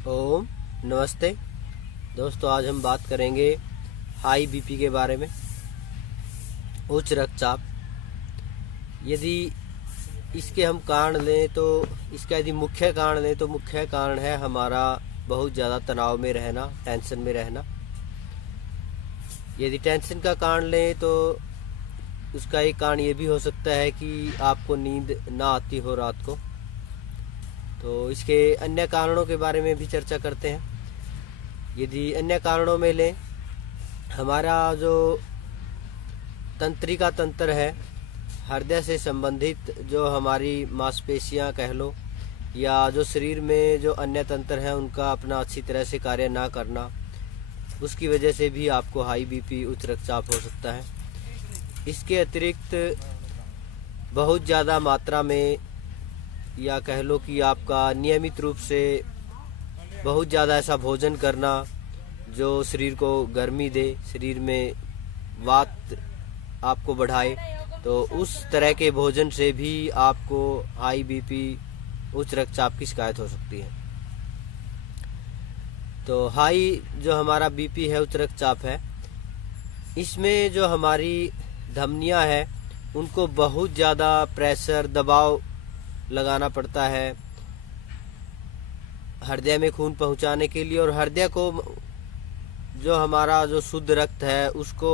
ओम नमस्ते दोस्तों, आज हम बात करेंगे हाई बीपी के बारे में। उच्च रक्तचाप, यदि इसके हम कारण लें तो इसका यदि मुख्य कारण लें तो मुख्य कारण है हमारा बहुत ज़्यादा तनाव में रहना, टेंशन में रहना। यदि टेंशन का कारण लें तो उसका एक कारण ये भी हो सकता है कि आपको नींद ना आती हो रात को। तो इसके अन्य कारणों के बारे में भी चर्चा करते हैं। यदि अन्य कारणों में लें, हमारा जो तंत्रिका तंत्र है, हृदय से संबंधित जो हमारी मांसपेशियां कह लो, या जो शरीर में जो अन्य तंत्र हैं उनका अपना अच्छी तरह से कार्य ना करना, उसकी वजह से भी आपको हाई बीपी, उच्च रक्तचाप हो सकता है। इसके अतिरिक्त बहुत ज़्यादा मात्रा में, या कह लो कि आपका नियमित रूप से बहुत ज़्यादा ऐसा भोजन करना जो शरीर को गर्मी दे, शरीर में वात आपको बढ़ाए, तो उस तरह के भोजन से भी आपको हाई बीपी, उच्च रक्तचाप की शिकायत हो सकती है। तो हाई जो हमारा बीपी है, उच्च रक्तचाप है, इसमें जो हमारी धमनियां हैं उनको बहुत ज़्यादा प्रेशर, दबाव लगाना पड़ता है हृदय में खून पहुंचाने के लिए। और हृदय को जो हमारा जो शुद्ध रक्त है उसको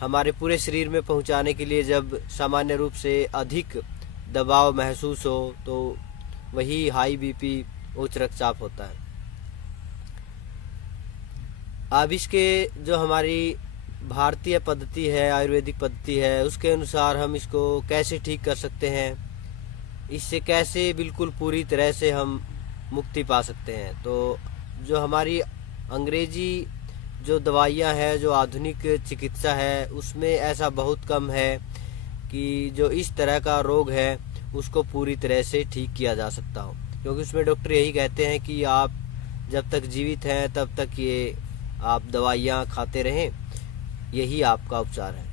हमारे पूरे शरीर में पहुंचाने के लिए जब सामान्य रूप से अधिक दबाव महसूस हो तो वही हाई बीपी, उच्च रक्तचाप होता है। अब इसके जो हमारी भारतीय पद्धति है, आयुर्वेदिक पद्धति है, उसके अनुसार हम इसको कैसे ठीक कर सकते हैं, इससे कैसे बिल्कुल पूरी तरह से हम मुक्ति पा सकते हैं। तो जो हमारी अंग्रेजी जो दवाइयाँ हैं, जो आधुनिक चिकित्सा है, उसमें ऐसा बहुत कम है कि जो इस तरह का रोग है उसको पूरी तरह से ठीक किया जा सकता हो, क्योंकि उसमें डॉक्टर यही कहते हैं कि आप जब तक जीवित हैं तब तक ये आप दवाइयाँ खाते रहें, यही आपका उपचार है।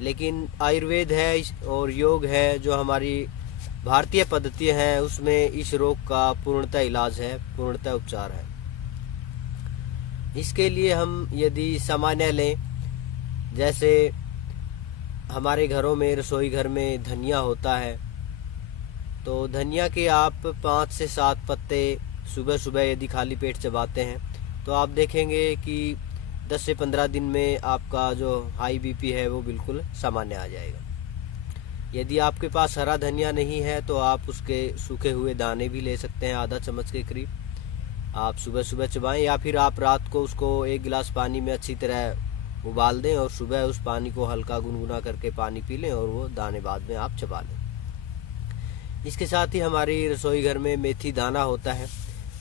लेकिन आयुर्वेद है और योग है, जो हमारी भारतीय पद्धति हैं, उसमें इस रोग का पूर्णतः इलाज है, पूर्णतः उपचार है। इसके लिए हम यदि सामान्य लें, जैसे हमारे घरों में, रसोई घर में धनिया होता है, तो धनिया के आप 5 से 7 पत्ते सुबह सुबह यदि खाली पेट चबाते हैं तो आप देखेंगे कि 10 से 15 दिन में आपका जो हाई बीपी है वो बिल्कुल सामान्य आ जाएगा। यदि आपके पास हरा धनिया नहीं है तो आप उसके सूखे हुए दाने भी ले सकते हैं, आधा चम्मच के करीब आप सुबह सुबह चबाएं, या फिर आप रात को उसको 1 गिलास पानी में अच्छी तरह उबाल दें और सुबह उस पानी को हल्का गुनगुना करके पानी पी लें और वो दाने बाद में आप चबा लें। इसके साथ ही हमारी रसोई घर में मेथी दाना होता है,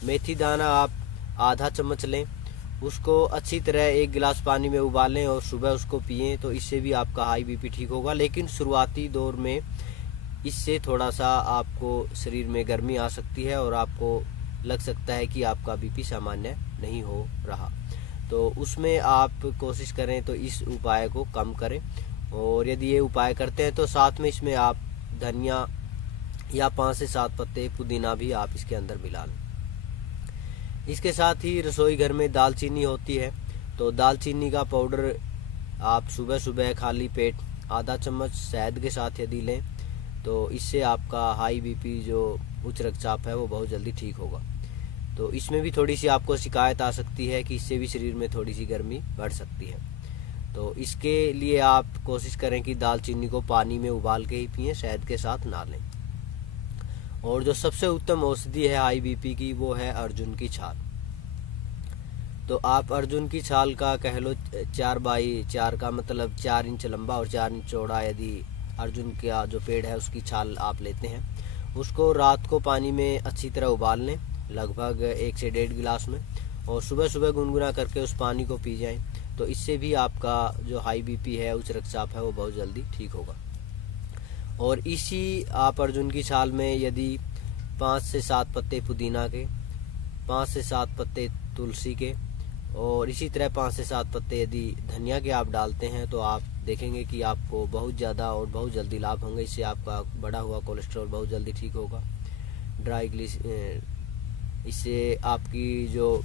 मेथी दाना आप आधा चम्मच लें, उसको अच्छी तरह 1 गिलास पानी में उबालें और सुबह उसको पिएं, तो इससे भी आपका हाई बीपी ठीक होगा। लेकिन शुरुआती दौर में इससे थोड़ा सा आपको शरीर में गर्मी आ सकती है और आपको लग सकता है कि आपका बीपी सामान्य नहीं हो रहा, तो उसमें आप कोशिश करें तो इस उपाय को कम करें। और यदि ये उपाय करते हैं तो साथ में इसमें आप धनिया या 5 से 7 पत्ते पुदीना भी आप इसके अंदर मिला लें। इसके साथ ही रसोई घर में दालचीनी होती है, तो दालचीनी का पाउडर आप सुबह सुबह खाली पेट आधा चम्मच शहद के साथ यदि लें तो इससे आपका हाई बीपी, जो उच्च रक्तचाप है, वो बहुत जल्दी ठीक होगा। तो इसमें भी थोड़ी सी आपको शिकायत आ सकती है कि इससे भी शरीर में थोड़ी सी गर्मी बढ़ सकती है, तो इसके लिए आप कोशिश करें कि दालचीनी को पानी में उबाल के ही पिएं, शहद के साथ ना लें। और जो सबसे उत्तम औषधि है हाई बीपी की, वो है अर्जुन की छाल। तो आप अर्जुन की छाल का कह लो 4x4 का मतलब 4 इंच लंबा और 4 इंच चौड़ा, यदि अर्जुन का जो पेड़ है उसकी छाल आप लेते हैं, उसको रात को पानी में अच्छी तरह उबाल लें, लगभग 1 से 1.5 गिलास में, और सुबह सुबह गुनगुना करके उस पानी को पी जाएं, तो इससे भी आपका जो हाई बीपी है, उच्च रक्तचाप है, वो बहुत जल्दी ठीक होगा। और इसी आप अर्जुन की छाल में यदि 5 से 7 पत्ते पुदीना के, 5 से 7 पत्ते तुलसी के, और इसी तरह 5 से 7 पत्ते यदि धनिया के आप डालते हैं, तो आप देखेंगे कि आपको बहुत ज़्यादा और बहुत जल्दी लाभ होंगे। इससे आपका बढ़ा हुआ कोलेस्ट्रॉल बहुत जल्दी ठीक होगा, इससे आपकी जो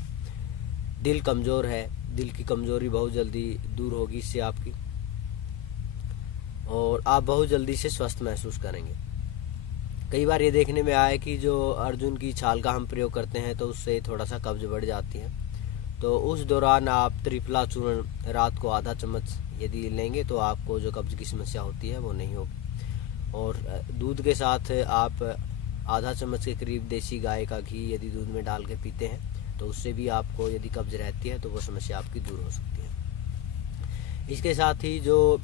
दिल कमज़ोर है, दिल की कमज़ोरी बहुत जल्दी दूर होगी इससे आपकी, और आप बहुत जल्दी से स्वस्थ महसूस करेंगे। कई बार ये देखने में आया है कि जो अर्जुन की छाल का हम प्रयोग करते हैं तो उससे थोड़ा सा कब्ज बढ़ जाती है। तो उस दौरान आप त्रिफला चूर्ण रात को आधा चम्मच यदि लेंगे तो आपको जो कब्ज की समस्या होती है वो नहीं होगी। और दूध के साथ आप आधा चम्मच के करीब देसी गाय का घी यदि दूध में डाल के पीते हैं तो उससे भी आपको यदि कब्ज रहती है तो वो समस्या आपकी दूर हो सकती है। इसके साथ ही जो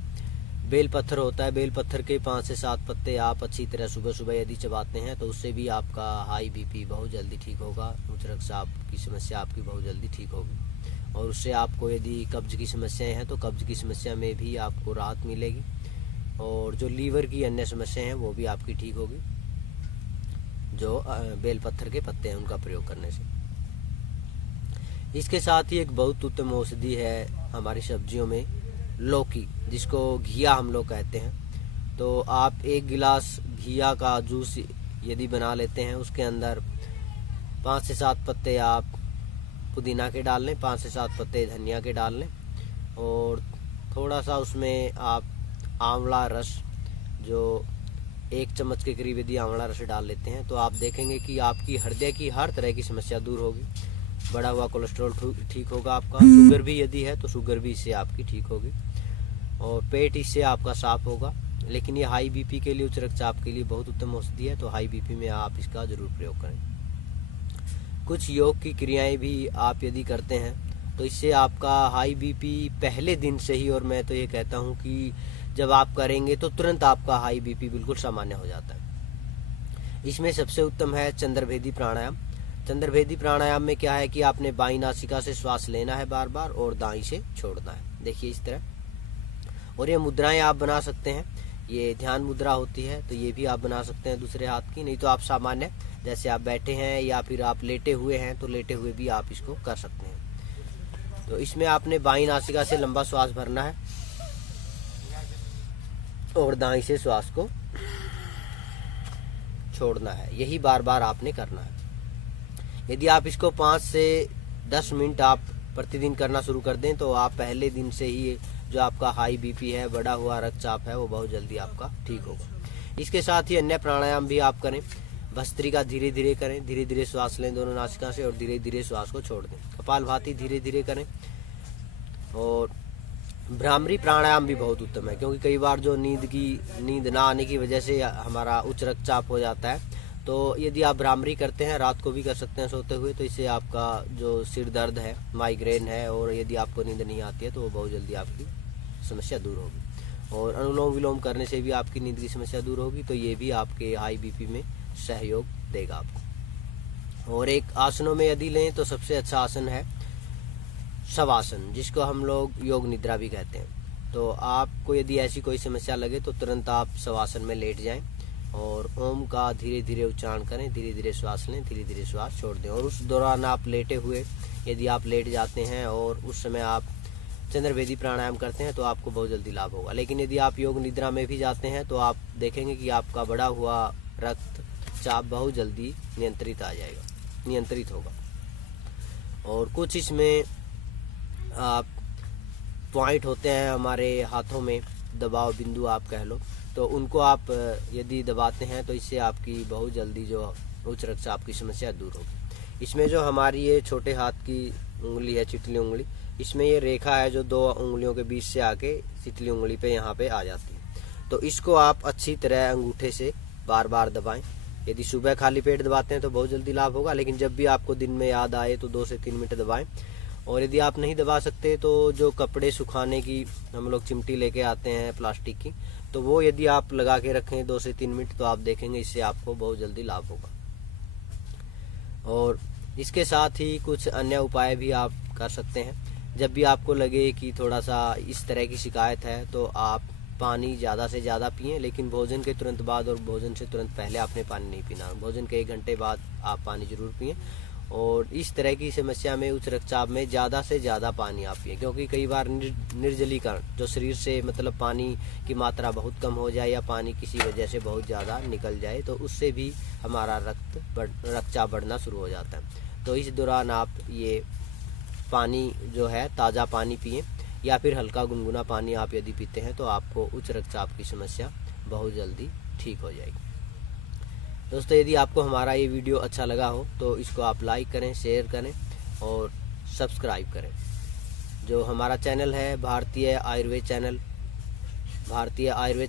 बेल पत्थर होता है, बेल पत्थर के 5 से 7 पत्ते आप अच्छी तरह सुबह सुबह यदि चबाते हैं तो उससे भी आपका हाई बीपी बहुत जल्दी ठीक होगा, उच्च रक्तचाप की समस्या आपकी बहुत जल्दी ठीक होगी। और उससे आपको यदि कब्ज की समस्याएं हैं तो कब्ज की समस्या में भी आपको राहत मिलेगी, और जो लीवर की अन्य समस्याएं हैं वो भी आपकी ठीक होगी, जो बेल पत्थर के पत्ते हैं उनका प्रयोग करने से। इसके साथ ही एक बहुत उत्तम औषधि है हमारी सब्जियों में, लौकी, जिसको घिया हम लोग कहते हैं। तो आप 1 गिलास घिया का जूस यदि बना लेते हैं, उसके अंदर 5 से 7 पत्ते आप पुदीना के डाल लें, 5 से 7 पत्ते धनिया के डाल लें, और थोड़ा सा उसमें आप आंवला रस, जो 1 चम्मच के करीब यदि आंवला रस डाल लेते हैं तो आप देखेंगे कि आपकी हृदय की हर तरह की समस्या दूर होगी, बढ़ा हुआ कोलेस्ट्रॉल ठीक होगा आपका, शुगर भी यदि है तो शुगर भी इससे आपकी ठीक होगी, और पेट इससे आपका साफ होगा। लेकिन ये हाई बीपी के लिए, उच्च रक्तचाप के लिए बहुत उत्तम औषधि है, तो हाई बीपी में आप इसका ज़रूर प्रयोग करें। कुछ योग की क्रियाएं भी आप यदि करते हैं तो इससे आपका हाई बीपी पहले दिन से ही, और मैं तो ये कहता हूँ कि जब आप करेंगे तो तुरंत आपका हाई बीपी बिल्कुल सामान्य हो जाता है। इसमें सबसे उत्तम है चंद्रभेदी प्राणायाम। चंद्रभेदी प्राणायाम में क्या है कि आपने बाईं नासिका से श्वास लेना है बार बार और दाईं से छोड़ना है, देखिए इस तरह। और ये मुद्राएं आप बना सकते हैं, ये ध्यान मुद्रा होती है तो ये भी आप बना सकते हैं दूसरे हाथ की, नहीं तो आप सामान्य जैसे आप बैठे हैं या फिर आप लेटे हुए हैं तो लेटे हुए भी आप इसको कर सकते हैं। तो इसमें आपने बाईं नासिका से लंबा श्वास भरना है और दाईं से श्वास को छोड़ना है, यही बार बार आपने करना है। यदि आप इसको 5 से 10 मिनट आप प्रतिदिन करना शुरू कर दें तो आप पहले दिन से ही जो आपका हाई बीपी है, बढ़ा हुआ रक्तचाप है, वो बहुत जल्दी आपका ठीक होगा। इसके साथ ही अन्य प्राणायाम भी आप करें। भस्त्रिका धीरे धीरे करें, धीरे धीरे श्वास लें दोनों नासिका से और धीरे धीरे श्वास को छोड़ दें। कपालभाति धीरे धीरे करें, और भ्रामरी प्राणायाम भी बहुत उत्तम है, क्योंकि कई बार जो नींद ना आने की वजह से हमारा उच्च रक्तचाप हो जाता है। तो यदि आप भ्रामरी करते हैं, रात को भी कर सकते हैं सोते हुए, तो इससे आपका जो सिर दर्द है, माइग्रेन है, और यदि आपको नींद नहीं आती है तो वो बहुत जल्दी आपकी समस्या दूर होगी। और अनुलोम विलोम करने से भी आपकी नींद की समस्या दूर होगी, तो ये भी आपके हाई बीपी में सहयोग देगा आपको। और एक आसनों में यदि लें तो सबसे अच्छा आसन है शवासन, जिसको हम लोग योग निद्रा भी कहते हैं। तो आपको यदि ऐसी कोई समस्या लगे तो तुरंत आप शवासन में लेट जाएं और ओम का धीरे धीरे उच्चारण करें, धीरे धीरे श्वास लें, धीरे धीरे श्वास छोड़ दें। और उस दौरान आप लेटे हुए यदि आप लेट जाते हैं और उस समय आप चंद्रभेदी प्राणायाम करते हैं तो आपको बहुत जल्दी लाभ होगा। लेकिन यदि आप योग निद्रा में भी जाते हैं तो आप देखेंगे कि आपका बढ़ा हुआ रक्तचाप बहुत जल्दी नियंत्रित होगा। और कुछ इसमें आप पॉइंट होते हैं हमारे हाथों में, दबाव बिंदु आप कह लो, तो उनको आप यदि दबाते हैं तो इससे आपकी बहुत जल्दी जो उच्च रक्तचाप की समस्या दूर होगी। इसमें जो हमारी ये छोटे हाथ की उंगली है, चिटली उंगली, इसमें ये रेखा है जो 2 उंगलियों के बीच से आके चिटली उंगली पे यहाँ पे आ जाती है। तो इसको आप अच्छी तरह अंगूठे से बार बार दबाएं। यदि सुबह खाली पेट दबाते हैं तो बहुत जल्दी लाभ होगा, लेकिन जब भी आपको दिन में याद आए तो 2 से 3 मिनट दबाएं। और यदि आप नहीं दबा सकते तो जो कपड़े सुखाने की हम लोग चिमटी लेके आते हैं प्लास्टिक की, तो वो यदि आप लगा के रखें 2 से 3 मिनट तो आप देखेंगे इससे आपको बहुत जल्दी लाभ होगा। और इसके साथ ही कुछ अन्य उपाय भी आप कर सकते हैं। जब भी आपको लगे कि थोड़ा सा इस तरह की शिकायत है तो आप पानी ज़्यादा से ज़्यादा पिएं, लेकिन भोजन के तुरंत बाद और भोजन से तुरंत पहले आपने पानी नहीं पीना। भोजन के 1 घंटे बाद आप पानी ज़रूर पिएं। और इस तरह की समस्या में, उच्च रक्तचाप में ज़्यादा से ज़्यादा पानी आप पिएं, क्योंकि कई बार निर्जलीकरण, जो शरीर से मतलब पानी की मात्रा बहुत कम हो जाए या पानी किसी वजह से बहुत ज़्यादा निकल जाए तो उससे भी हमारा रक्तचाप बढ़ना शुरू हो जाता है। तो इस दौरान आप ये पानी जो है ताज़ा पानी पिएं, या फिर हल्का गुनगुना पानी आप यदि पीते हैं तो आपको उच्च रक्तचाप की समस्या बहुत जल्दी ठीक हो जाएगी। दोस्तों, यदि आपको हमारा ये वीडियो अच्छा लगा हो तो इसको आप लाइक करें, शेयर करें और सब्सक्राइब करें। जो हमारा चैनल है भारतीय आयुर्वेद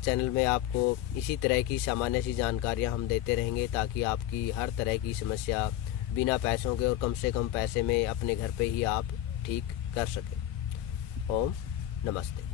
चैनल में आपको इसी तरह की सामान्य सी जानकारियाँ हम देते रहेंगे, ताकि आपकी हर तरह की समस्या बिना पैसों के और कम से कम पैसे में अपने घर पे ही आप ठीक कर सकें। ओम नमस्ते।